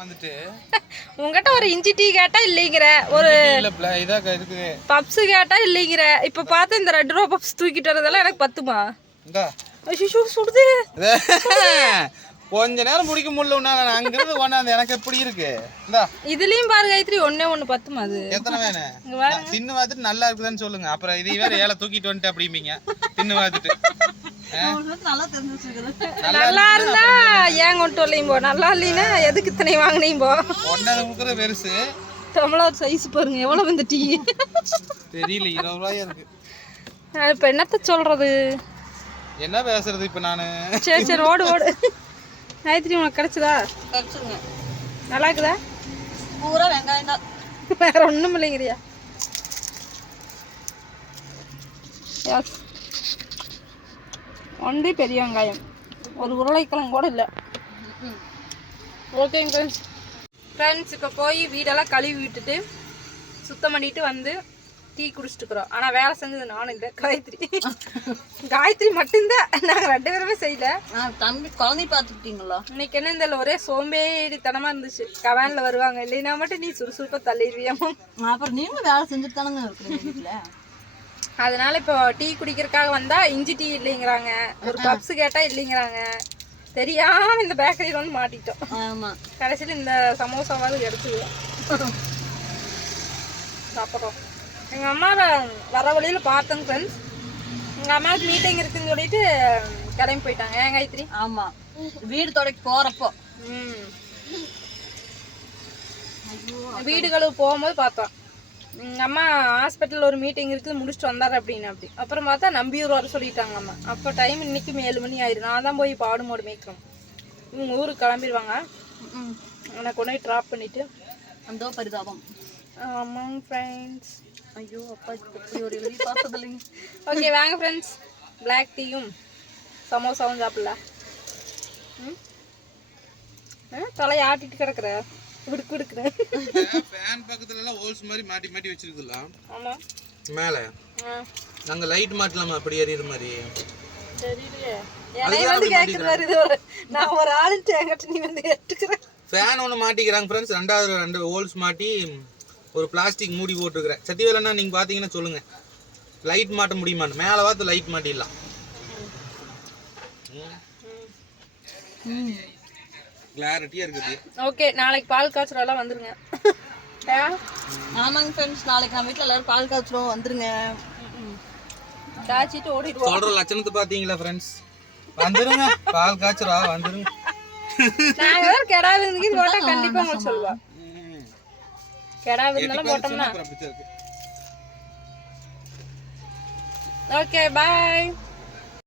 வந்துட்டு உங்ககிட்ட ஒரு இஞ்சி டீ கேட்டா இல்லைங்கிற, ஒரு பப்ஸ் கேட்டா இல்லைங்கிற. இப்ப பார்த்து இந்த 2 ரூபா பப்ஸ் தூக்கிட்டு வரதெல்லாம் எனக்கு பத்துமா? சுடுது. கொஞ்ச நேரம் முடிக்க முடியல, அங்கிருந்து கொண்டாந்து எனக்கு எப்படி இருக்கு. இதுலயும் பாரு காயத்ரி, ஒண்ணு பத்துமா? அது எத்தனை வேணும்? தின்னு பார்த்துட்டு நல்லா இருக்குதுன்னு சொல்லுங்க. அப்புறம் இதை வேற ஏழை தூக்கிட்டு வந்துட்டு அப்படிம்பீங்க. தின்னு பார்த்துட்டு நல்லா இருந்தா ஏன் கொண்டு வரலையும் போ, நல்லா இல்லைன்னா எதுக்கு இத்தனை வாங்கினையும் போ. ஒன்னாவது முக்கிற பெருசு டம்ளர் சைஸ் பாருங்க எவ்வளவு இந்த டீ. தெரியல, 20 ரூபாயா இருக்கு. இப்ப என்னத்த சொல்றது, என்ன பேசுறது இப்ப நானு. சரி ஓடு ஓடு. காயத்ரி உனக்கு கிடைச்சதா? கிடைச்சுங்க. நல்லா இருக்குதா? பூரா வெங்காயம் தான், வேற ஒண்ணும் இல்லைங்கிறியா? எஸ், ஒன்றே பெரிய வெங்காயம், ஒரு உருளைக்கிழங்கு கூட இல்லை. ஓகேங்க ஃப்ரெண்ட்ஸ், இப்போ போய் வீடெல்லாம் கழுவி விட்டுட்டு சுத்தம் பண்ணிட்டு வந்து டீ குடிச்சிட்டுக்கிறோம். ஆனால் வேலை செஞ்சது நானும் இல்லை, காயத்ரி மட்டும்தான். நாங்கள் 2 பேருமே செய்யல. தம்பி குழந்தை பார்த்துக்கிட்டீங்களா? இன்னைக்கு என்ன இந்த ஒரே சோம்பேறித்தனமாக இருந்துச்சு. கவானில் வருவாங்க, இல்லைன்னா மட்டும் நீ சுறுசுறுப்பாக தள்ளிடுவியாமா. அப்புறம் நீங்களும் வேலை செஞ்சுட்டு தானங்க இருக்கிறீங்க வீட்டில். அதனால இப்போ டீ குடிக்கிறதுக்காக வந்தா இஞ்சி டீ இல்லைங்கிறாங்க, ஒரு பப்ஸ் கேட்டா இல்லைங்கிறாங்க. தெரியாம இந்த பேக்கரியில வந்து மாட்டிட்டோம். ஆமா, கடைசியில் இந்த சமோசாவாவது எடுத்துக்கலாம் சாப்பிட்றோம். எங்கள் அம்மாவை வர வழியில் பார்த்தேங்க ஃப்ரெண்ட்ஸ். எங்கள் அம்மாவுக்கு மீட்டிங் இருக்குன்னு சொல்லிட்டு கிளம்பி போயிட்டாங்க. ஏன் காயத்ரி? ஆமா, வீடு தொடக்கி போறப்போ வீடு கழுவு போகும்போது பார்த்தோம். எங்கள் அம்மா ஹாஸ்பிட்டலில் ஒரு மீட்டிங் இருக்குது, முடிச்சுட்டு வந்தார் அப்படின்னு. அப்படி அப்புறம் பார்த்தா நம்பியூர் வர சொல்லிட்டாங்க அம்மா. அப்போ டைம் இன்னைக்கு 7 மணி ஆயிடும். நான் தான் போய் பாடு மாடு மேய்க்கிறோம். இவங்க ஊருக்கு கிளம்பிடுவாங்க. என்னை கொண்டு போய் ட்ராப் பண்ணிவிட்டு அந்த பரிதாபம். ஆமாங்க ஃப்ரெண்ட்ஸ். ஐயோ அப்பா, இப்படி ஒரு எழுதி பார்த்ததில்லைங்க. ஓகே வாங்க ஃப்ரெண்ட்ஸ், பிளாக் டீயும் சமோசாவும் சாப்பிடலாம். தலையை ஆட்டிட்டு கிடக்குற குடுக்குறேன். ஃபேன் பக்கத்துல எல்லாம் ஹோல்ஸ் மாதிரி மாட்டி மாட்டி வச்சிருக்கலாம். ஆமா, மேல நாங்க லைட் மாட்டலாமா அப்படி ஏறிற மாதிரி. தெரியலையே, என்னை வந்து கேக்குறாரு. இது நான் ஒரு ஆளுட்டு என்கிட்ட நீ வந்து கேட்டுக்கிற. ஃபேன் ஒன்று மாட்டிக்கிறாங்க ஃப்ரெண்ட்ஸ். 2 ஹோல்ஸ் மாட்டி ஒரு பிளாஸ்டிக் மூடி போட்டுருக்கிறேன். சத்தியவேலன்னா நீங்க பாத்தீங்கன்னா சொல்லுங்க, லைட் மாட்ட முடியுமான்னு. மேல பார்த்து லைட் மாட்டிடலாம். கிளாரிட்டியா இருக்குது. ஓகே, நாளைக்கு பால் காய்ச்சறலாம் வந்துருங்க. ஆமாங்க ஃப்ரெண்ட்ஸ், நாளைக்கு நம்ம வீட்டில் எல்லாரும் பால் காய்ச்சறோம், வந்துருங்க. காய்ச்சிட்டு ஓடிடுவோம். சொல்ற லட்சணத்தை பாத்தீங்களா ஃப்ரெண்ட்ஸ்? வந்துருங்க, பால் காய்ச்சறா வந்துருங்க. நாங்க வேற கெடா விருந்துக்கு போட்டா கண்டிப்பா உங்களுக்கு சொல்லுவா. கெடா விருந்தெல்லாம் போட்டோம்னா. Okay bye.